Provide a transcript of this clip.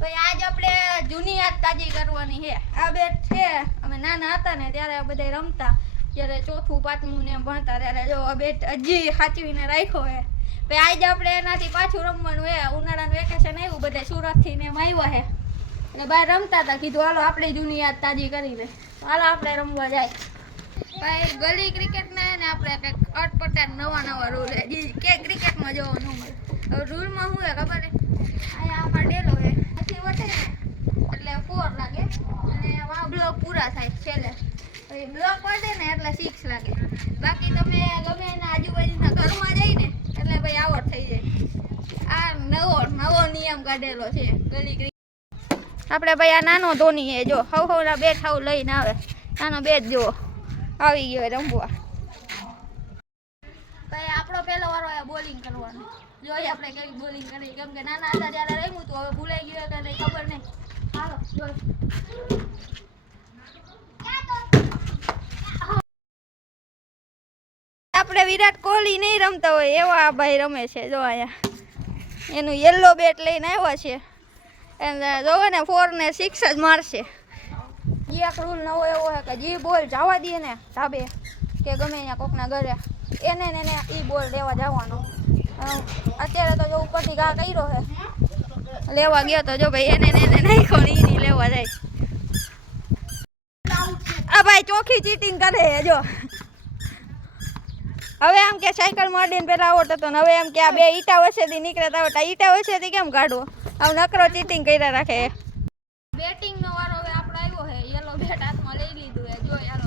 ભાઈ આજ આપણે જૂની યાદ તાજી કરવાની છે. આ બેટ છે અમે નાના હતા ને ત્યારે બધા રમતા, જ્યારે ચોથું પાંચમું ને ભણતા ત્યારે જો આ બેટ હજી સાચવીને રાખ્યો છે. ભાઈ આજે આપણે એનાથી પાછું રમવાનું છે. ઉનાળાનું વેકેશન આવ્યું, બધા સુરતથી ને એમ આવ્યા છે એટલે બહાર રમતા હતા. કીધું હાલો આપણે જૂની યાદ તાજી કરી લે, હાલો આપણે રમવા જાય. ભાઈ ગલી ક્રિકેટ ને આપણે કંઈક અટપટા નવા રૂલ છે કે ક્રિકેટમાં જોવા ન મળે. હવે રૂલમાં શું છે ખબર છે? અહીંયા આમાં ડેલો છે, પછી વટે ને એટલે 4 લાગે અને આ બ્લોક પૂરા થાય છેલ્લે. પછી બ્લોક વધે ને એટલે 6 લાગે. બાકી તમે ગમે એના આજુબાજુના ઘરમાં જઈને એટલે ભાઈ આઉટ થઈ જાય. આ નવો નિયમ કાઢેલો છે ગલી ક્રિકેટ. આપણે ભાઈ આ નાનો ધોની છે જો, હવના બેટ હાવ લઈને આવે. નાનો બેટ જુઓ આવી ગયો રમવા. ભાઈ આપણો પહેલો વારો બોલિંગ કરવાનો. જોઈએ આપણે કઈ બોલિંગ કરી, કેમ કે નાના હતા ત્યારે રમ્યું હતું, હવે ભૂલાઈ ગયું કે નહીં ખબર નહીં. હાલો જોઈ. આપણે વિરાટ કોહલી નહીં રમતા હોય એવા આ ભાઈ રમે છે જો. અહીંયા એનું યલો બેટ લઈને આવ્યા છે એટલે જોવે ને 4 ને 6 જ મારશે. એક રૂલ નવો એવો છે કે જે બોલ જવા દે ને ધાબે કે ગમે અહીંયા કોકના ઘરે એને એ બોલ લેવા જવાનો. અત્યારે તો જો ઉપરથી ઘા કર્યો છે, લેવા ગયો તો જો ભાઈ એને નાખ્યો ને એની લેવા જાય. આ ભાઈ ચોખ્ખી ચીટિંગ કરે જો. હવે આમ કે સાયકલ માંડીને પેલા આવડતો હતો ને હવે એમ કે આ બે ઈટા વચ્ચેથી નીકળતા આવડતા. ઈટા વચ્ચેથી કેમ કાઢવો? આમ નકરો ચીટિંગ કર્યા રાખે. બેટિંગ નો વારો હવે આપણો આવ્યો છે. યલો બેટ હાથમાં લઈ લીધું છે જો. યાર